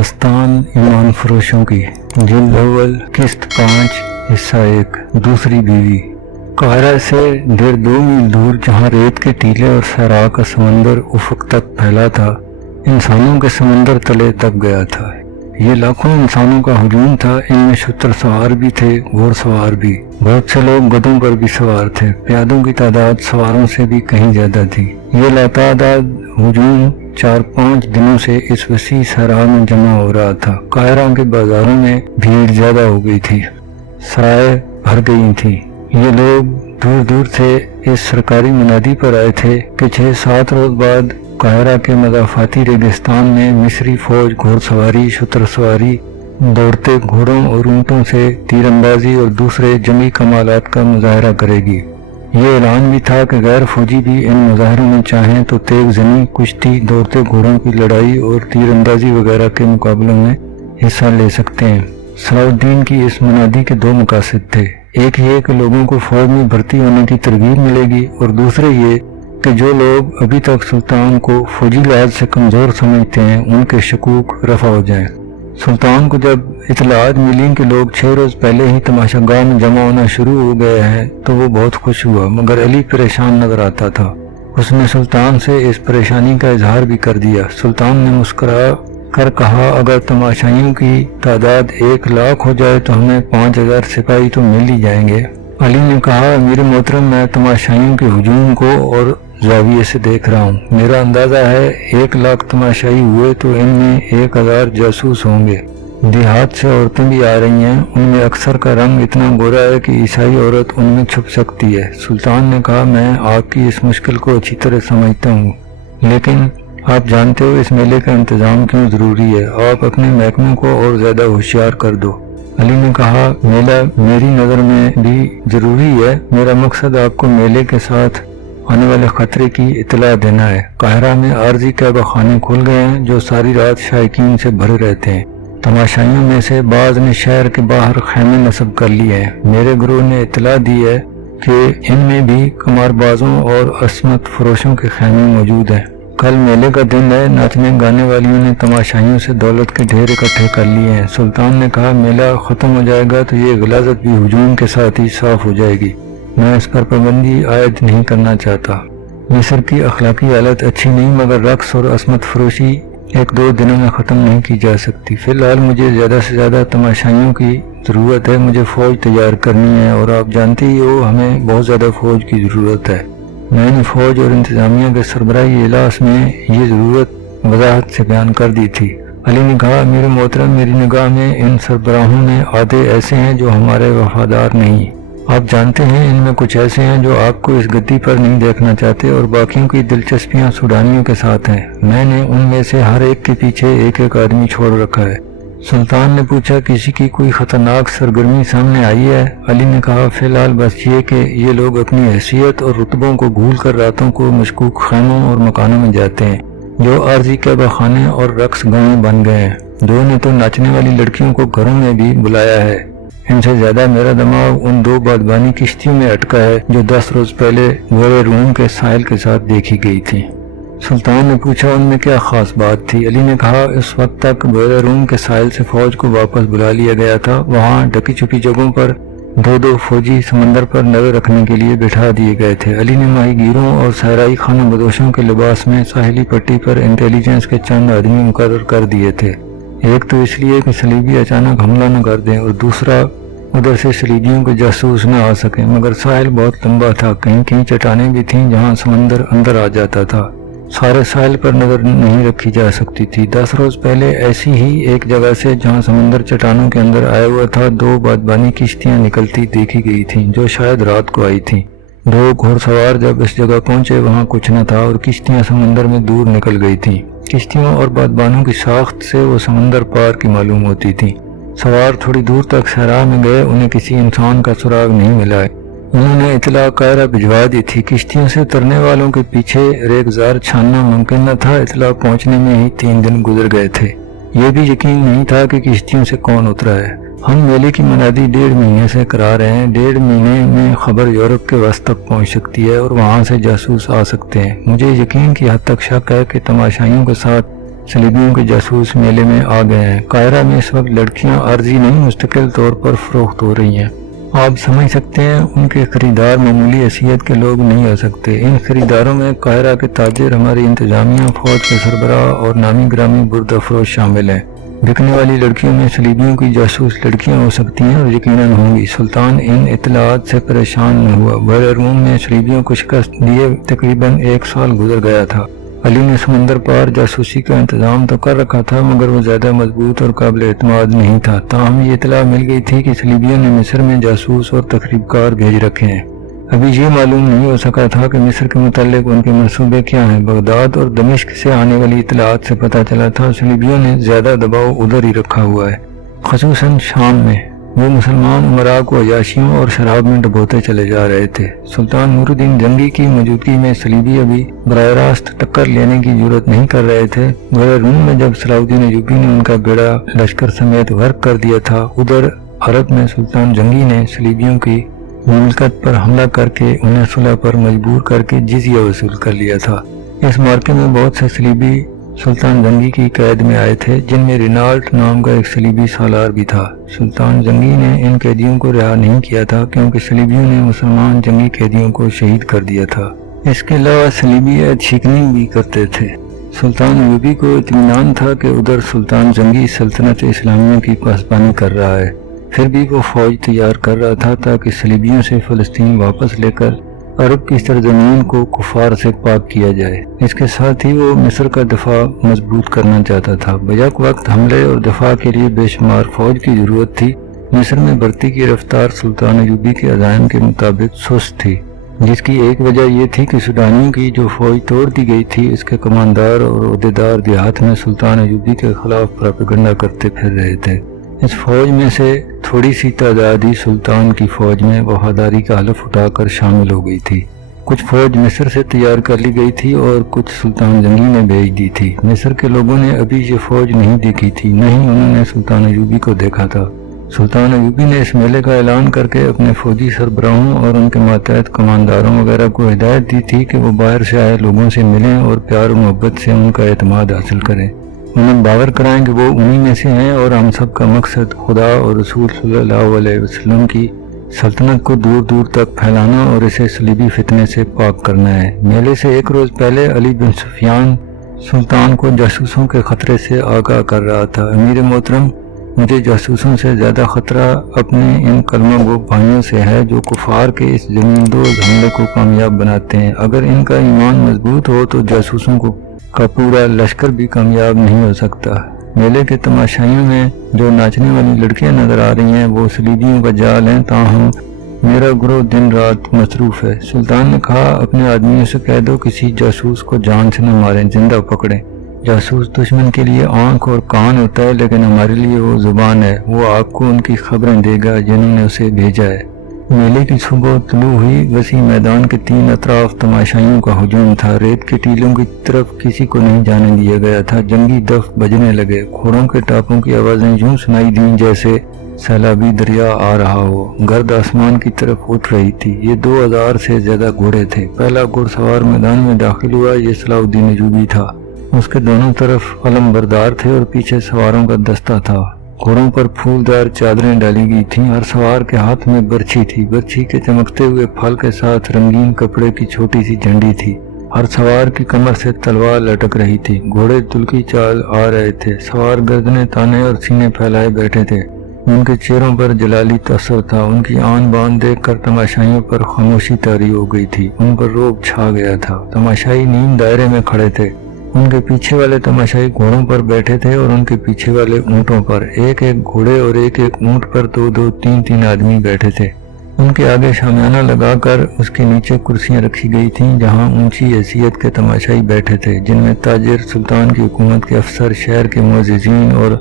दास्तान ईमान फरोशों की जिल्द अव्वल किस्त 5 हिस्सा 1 दूसरी बीवी। काहिरा से 1.5 मील दूर जहाँ रेत के टीले और सहरा का समंदर उफक तक फैला था, इंसानों के समंदर तले दब गया था। ये लाखों इंसानों का हुजूम था। इनमें शूत्र सवार भी थे, घोड़ सवार भी। बहुत से लोग गधों पर भी सवार थे। प्यादों की तादाद सवारों से भी कहीं ज्यादा थी। ये लातादाद हुजूम 4-5 दिनों से इस वसी सहरा में जमा हो रहा था। काहिरा के बाजारों में भीड़ ज्यादा हो गई थी, सराय भर गई थी। ये लोग दूर दूर से इस सरकारी मुनादी पर आए थे कि 6-7 रोज बाद काहिरा के मज़ाफ़ाती रेगिस्तान में मिस्री फौज घोड़सवारी, शूत्र सवारी, दौड़ते घोड़ों और ऊँटों से तीरंदाजी और दूसरे जंगी कमालात का मुजाहरा करेगी। ये ऐलान भी था कि गैर फौजी भी इन मुजाहरों में चाहें तो तेग जनी, कुश्ती, दौड़ते घोड़ों की लड़ाई और तीरंदाजी वगैरह के मुकाबलों में हिस्सा ले सकते हैं। सलाउद्दीन की इस मुनादी के 2 मकासद थे। एक ये कि लोगों को फौज में भर्ती होने की तरगीब मिलेगी और दूसरे ये कि जो लोग अभी तक सुल्तान को फौजी लिहाज से कमज़ोर समझते हैं, उनके शकूक रफा हो जाएं। सुल्तान को जब इतलात मिली कि लोग 6 रोज पहले ही तमाशागाह में जमा होना शुरू हो गए हैं तो वो बहुत खुश हुआ, मगर अली परेशान नजर आता था। उसने सुल्तान से इस परेशानी का इजहार भी कर दिया। सुल्तान ने मुस्कुरा कर कहा, अगर तमाशाइयों की तादाद 1 लाख हो जाए तो हमें 5000 सिपाही तो मिल ही जाएंगे। अली ने कहा, अमीर मोहतरम, मैं तमाशाइयों के हुजूम को और जाविये से देख रहा हूँ। मेरा अंदाजा है 1 लाख तमाशाई हुए तो इनमें 1000 जासूस होंगे। देहात से औरतें भी आ रही हैं, उनमें अक्सर का रंग इतना गोरा है कि ईसाई औरत उनमें छुप सकती है। सुल्तान ने कहा, मैं आपकी इस मुश्किल को अच्छी तरह समझता हूँ, लेकिन आप जानते हो इस मेले का इंतजाम क्यों जरूरी है। आप अपने महकमों को और ज्यादा होशियार कर दो। अली ने कहा, मेला मेरी नजर में भी जरूरी है। मेरा मकसद आपको मेले के साथ आने वाले खतरे की इतला देना है। काहिरा में आर्जी कहवा खाने खुल गए हैं जो सारी रात शायकीन से भरे रहते हैं। तमाशाइयों में से बाज ने शहर के बाहर खैमे नस्ब कर लिए हैं। मेरे गुरु ने इतला दी है कि इनमें भी कमारबाजों और असमत फरोशों के खैमे मौजूद हैं। कल मेले का दिन है। नाचने गाने वालियों ने तमाशाइयों से दौलत के ढेर इकट्ठे कर लिए हैं। सुल्तान ने कहा, मेला खत्म हो जाएगा तो ये गलाजत भी हुजूम के साथ ही साफ हो जाएगी। मैं इस पर पाबंदी आयद नहीं करना चाहता। मिस्र की अखलाकी हालत अच्छी नहीं, मगर रक्स और असमत फरोशी 1-2 दिनों में ख़त्म नहीं की जा सकती। फिलहाल मुझे ज़्यादा से ज़्यादा तमाशाइयों की ज़रूरत है। मुझे फ़ौज तैयार करनी है और आप जानते ही हो हमें बहुत ज़्यादा फ़ौज की ज़रूरत है। मैंने फ़ौज और इंतज़ामिया के सरबराही इजलास में ये ज़रूरत वजाहत से बयान कर दी थी। अली ने कहा, अमीर मोहतरम, मेरी निगाह में इन सरबराहों में आधे ऐसे हैं जो हमारे वफादार नहीं। आप जानते हैं इनमें कुछ ऐसे हैं जो आपको इस गद्दी पर नहीं देखना चाहते और बाकियों की दिलचस्पियां सूडानियों के साथ हैं। मैंने उनमें से हर एक के पीछे 1-1 आदमी छोड़ रखा है। सुल्तान ने पूछा, किसी की कोई खतरनाक सरगर्मी सामने आई है? अली ने कहा, फिलहाल बस ये कि ये लोग अपनी हैसियत और रुतबों को भूल कर रातों को मशकूक खैमों और मकानों में जाते हैं जो आर्जी कहवा खाने और रक्स गाँव बन गए हैं। 2 ने तो नाचने वाली लड़कियों को घरों में भी बुलाया है। इनसे ज्यादा मेरा दिमाग उन 2 बादबानी किश्तियों में अटका है जो 10 रोज पहले गोरे रूम के साहिल के साथ देखी गई थी। सुल्तान ने पूछा, उनमें क्या खास बात थी? अली ने कहा, इस वक्त तक गोरे रूम के साहिल से फौज को वापस बुला लिया गया था। वहाँ ढकी छुपी जगहों पर 2-2 फौजी समंदर पर नजर रखने के लिए बिठा दिए गए थे। अली ने माहीगीरों और सहराई खाना बदोशों के लिबास में साहिली पट्टी पर इंटेलिजेंस के चंद आदमी मुकर्रर कर दिए थे। एक तो इसलिए कि सलीबी अचानक हमला न कर दें और दूसरा उधर से सलीबियों के जासूस न आ सके। मगर साहिल बहुत लंबा था, कहीं कहीं चट्टानें भी थीं जहां समंदर अंदर आ जाता था। सारे साहिल पर नजर नहीं रखी जा सकती थी। 10 रोज पहले ऐसी ही एक जगह से जहां समंदर चट्टानों के अंदर आया हुआ था 2 बादबानी किश्तियां निकलती देखी गई थीं जो शायद रात को आई थीं। 2 घोड़सवार जब इस जगह पहुंचे वहां कुछ न था और किश्तियां समंदर में दूर निकल गई थीं। किश्तियों और बादबानों की साख्त से वो समंदर पार की मालूम होती थी। सवार थोड़ी दूर तक सहरा में गए, उन्हें किसी इंसान का सुराग नहीं मिला। उन्होंने इतला काहिरा भिजवा दी थी। किश्तियों से उतरने वालों के पीछे रेगजार छानना मुमकिन न था। इतला पहुंचने में ही 3 दिन गुजर गए थे। ये भी यकीन नहीं था कि किश्तियों से कौन उतरा है। हम मेले की मुनादी 1.5 महीने से करा रहे हैं। 1.5 महीने में खबर यूरोप के वस्त तक पहुंच सकती है और वहां से जासूस आ सकते हैं। मुझे यकीन की हद तक शक है कि तमाशाइयों के साथ सलीबियों के जासूस मेले में आ गए हैं। कायरा में इस वक्त लड़कियां आर्जी नहीं मुस्तकिल तौर पर फरोख्त हो रही हैं। आप समझ सकते हैं उनके खरीदार मामूली हैसियत के लोग नहीं हो सकते। इन खरीदारों में कायरा के ताजिर, हमारी इंतजामिया, फौज के सरबराह और नामी ग्रामी बुर्दा फरोश शामिल हैं। बिकने वाली लड़कियों में सलीबियों की जासूस लड़कियां हो सकती हैं और यकीनन होंगी। सुल्तान इन इतलात से परेशान न हुआ। बहर-ए-रूम में सलीबियों को शिकस्त दिए तकरीबन 1 साल गुजर गया था। अली ने समंदर पार जासूसी का इंतजाम तो कर रखा था, मगर वो ज्यादा मजबूत और काबिल एतमाद नहीं था। ताहम ये इतला मिल गई थी कि सलीबियों ने मिस्र में जासूस और तखरीबकार भेज रखे हैं। अभी ये मालूम नहीं हो सका था कि मिस्र के मुताल्लिक उनके मंसूबे क्या हैं। बगदाद और दमिश्क से आने वाली इतलात से पता चला था सलीबियों ने ज्यादा दबाव उधर ही रखा हुआ है, खसूसन शाम में। वो मुसलमान उमरा को अयाशियों और शराब में डुबोते चले जा रहे थे। सुल्तान नूरुद्दीन जंगी की मौजूदगी में सलीबी अभी बराह रास्त टक्कर लेने की जरूरत नहीं कर रहे थे। बहर-ए-रूम में जब सलाउद्दीन अयूबी ने उनका बेड़ा लश्कर समेत गर्क कर दिया था, उधर अरब में सुल्तान जंगी ने सलीबियों की मुमलकत पर हमला करके उन्हें सुलह पर मजबूर करके जिजिया वसूल कर लिया था। इस मार्के में बहुत से सलीबी सुल्तान जंगी की कैद में आए थे, जिनमें रिनाल्ट नाम का एक सलीबी सालार भी था। सुल्तान जंगी ने इन कैदियों को रिहा नहीं किया था क्योंकि सलीबियों ने मुसलमान जंगी कैदियों को शहीद कर दिया था। इसके अलावा सलीबी शिकनी भी करते थे। सुल्तान अयूबी को इत्मीनान था कि उधर सुल्तान जंगी सल्तनत इस्लामिया की पासबानी कर रहा है। फिर भी वो फौज तैयार कर रहा था ताकि सलीबियों से फलस्तीन वापस लेकर अरब की सरजमीन को कुफार से पाक किया जाए। इसके साथ ही वो मिस्र का दफा मजबूत करना चाहता था। बजाक वक्त हमले और दफा के लिए बेशुमार फौज की जरूरत थी। मिस्र में भर्ती की रफ्तार सुल्तान अयूबी के अज़ाइम के मुताबिक सुस्त थी, जिसकी एक वजह यह थी कि सूडानियों की जो फौज तोड़ दी गई थी, इसके कमांडर और ओहदेदार देहात में सुल्तान अयूबी के खिलाफ प्रोपेगेंडा करते फिर रहे थे। इस फौज में से थोड़ी सी तादाद ही सुल्तान की फौज में वफादारी का हलफ उठाकर शामिल हो गई थी। कुछ फौज मिस्र से तैयार कर ली गई थी और कुछ सुल्तान जंगी ने भेज दी थी। मिस्र के लोगों ने अभी ये फौज नहीं देखी थी, न ही उन्होंने सुल्तान अयूबी को देखा था। सुल्तान अयूबी ने इस मेले का ऐलान करके अपने फौजी सरबराहों और उनके मातहत कमांडरों वगैरह को हिदायत दी थी कि वो बाहर से आए लोगों से मिलें और प्यार और मोहब्बत से उनका एतमाद हासिल करें। उन्हें बावर कराएं कि वो उन्हीं में से हैं और हम सब का मकसद खुदा और रसूल सल्लल्लाहु अलैहि वसल्लम की सल्तनत को दूर दूर तक फैलाना और इसे सलीबी फितने से पाक करना है। मेले से एक रोज पहले अली बिन सुफियान सुल्तान को जासूसों के खतरे से आगाह कर रहा था। अमीर मोहतरम, मुझे जासूसों से ज्यादा खतरा अपने इन कलमा गो भाइयों से है जो कुफार के इस जमींदोज हमले को कामयाब बनाते हैं। अगर इनका ईमान मजबूत हो तो जासूसों का पूरा लश्कर भी कामयाब नहीं हो सकता। मेले के तमाशाइयों में जो नाचने वाली लड़कियां नजर आ रही हैं वो सलीबियों का जाल हैं, ताहम मेरा गुरो दिन रात मसरूफ है। सुल्तान ने कहा, अपने आदमियों से कह दो किसी जासूस को जान से न मारें, जिंदा पकड़ें। जासूस दुश्मन के लिए आंख और कान होता है, लेकिन हमारे लिए वो जुबान है। वो आपको उनकी खबरें देगा जिन्होंने उसे भेजा है। मेले की सुबह तुलू हुई। वसी मैदान के 3 अतराफ तमाशाइयों का हुजूम था। रेत के टीलों की तरफ किसी को नहीं जाने दिया गया था। जंगी दफ बजने लगे। घोड़ों के टापों की आवाजें यूं सुनाई दी जैसे सैलाबी दरिया आ रहा हो। गर्द आसमान की तरफ उठ रही थी। ये 2000 से ज्यादा घोड़े थे। पहला घुड़सवार मैदान में दाखिल हुआ। ये सलाउद्दीन अयूबी था। उसके दोनों तरफ अलम बरदार थे और पीछे सवारों का दस्ता था। घोड़ों पर फूलदार चादरें डाली गई थीं। हर सवार के हाथ में बर्छी थी। बर्छी के चमकते हुए फल के साथ रंगीन कपड़े की छोटी सी झंडी थी। हर सवार की कमर से तलवार लटक रही थी। घोड़े तुलकी चाल आ रहे थे। सवार गर्दनें ताने और सीने फैलाए बैठे थे। उनके चेहरों पर जलाली तसर था। उनकी आन बान देखकर तमाशाइयों पर खामोशी तारी हो गई थी। उन पर रोब छा गया था। तमाशाई नीम दायरे में खड़े थे। उनके पीछे वाले तमाशाई घोड़ों पर बैठे थे और उनके पीछे वाले ऊंटों पर। एक एक घोड़े और एक एक ऊंट पर 2-2, 3-3 आदमी बैठे थे। उनके आगे शामियाना लगाकर उसके नीचे कुर्सियां रखी गई थीं, जहां ऊंची हैसियत के तमाशाई बैठे थे, जिनमें ताजिर, सुल्तान की हुकूमत के अफसर, शहर के मुअज्जिजीन और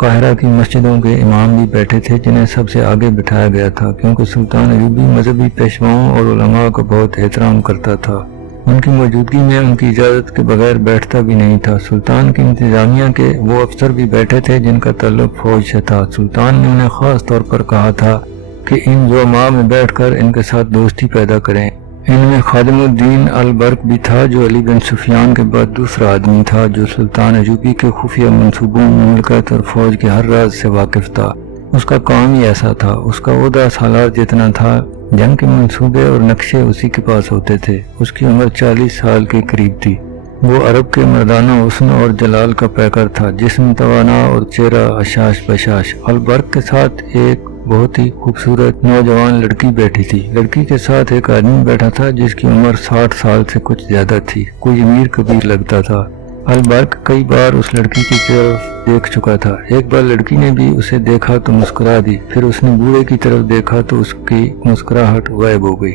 काहिरा की मस्जिदों के इमाम भी बैठे थे, जिन्हें सबसे आगे बिठाया गया था क्योंकि सुल्तान अयूबी मजहबी पेशवाओं और उलमा का बहुत एहतराम करता था। उनकी मौजूदगी में उनकी इजाजत के बगैर बैठता भी नहीं था। सुल्तान की इंतजामिया के वो अफसर भी बैठे थे जिनका ताल्लुक फौज से था। सुल्तान ने उन्हें खास तौर पर कहा था कि इन जुमा में बैठकर इनके साथ दोस्ती पैदा करें। इनमें खादिमुद्दीन अल-बर्क भी था, जो अली बिन सुफियान के बाद दूसरा आदमी था जो सुल्तान अयूबी के खुफिया मंसूबों, मुमलकत और फौज के हर राज से वाकिफ था। उसका काम ही ऐसा था, उसका ओहदा सालार जितना था, जंग के मंसूबे और नक्शे उसी के पास होते थे। उसकी उम्र 40 साल के करीब थी। वो अरब के मर्दाना हुस्न और जलाल का पैकर था, जिस्म तवाना और चेहरा अशाश बशाश। अल-बर्क के साथ एक बहुत ही खूबसूरत नौजवान लड़की बैठी थी। लड़की के साथ एक आदमी बैठा था जिसकी उम्र 60 साल से कुछ ज्यादा थी, कोई अमीर कबीर लगता था। अल-बर्क कई बार उस लड़की की तरफ देख चुका था। एक बार लड़की ने भी उसे देखा तो मुस्कुरा दी, फिर उसने बूढ़े की तरफ देखा तो उसकी मुस्कुराहट गायब हो गई।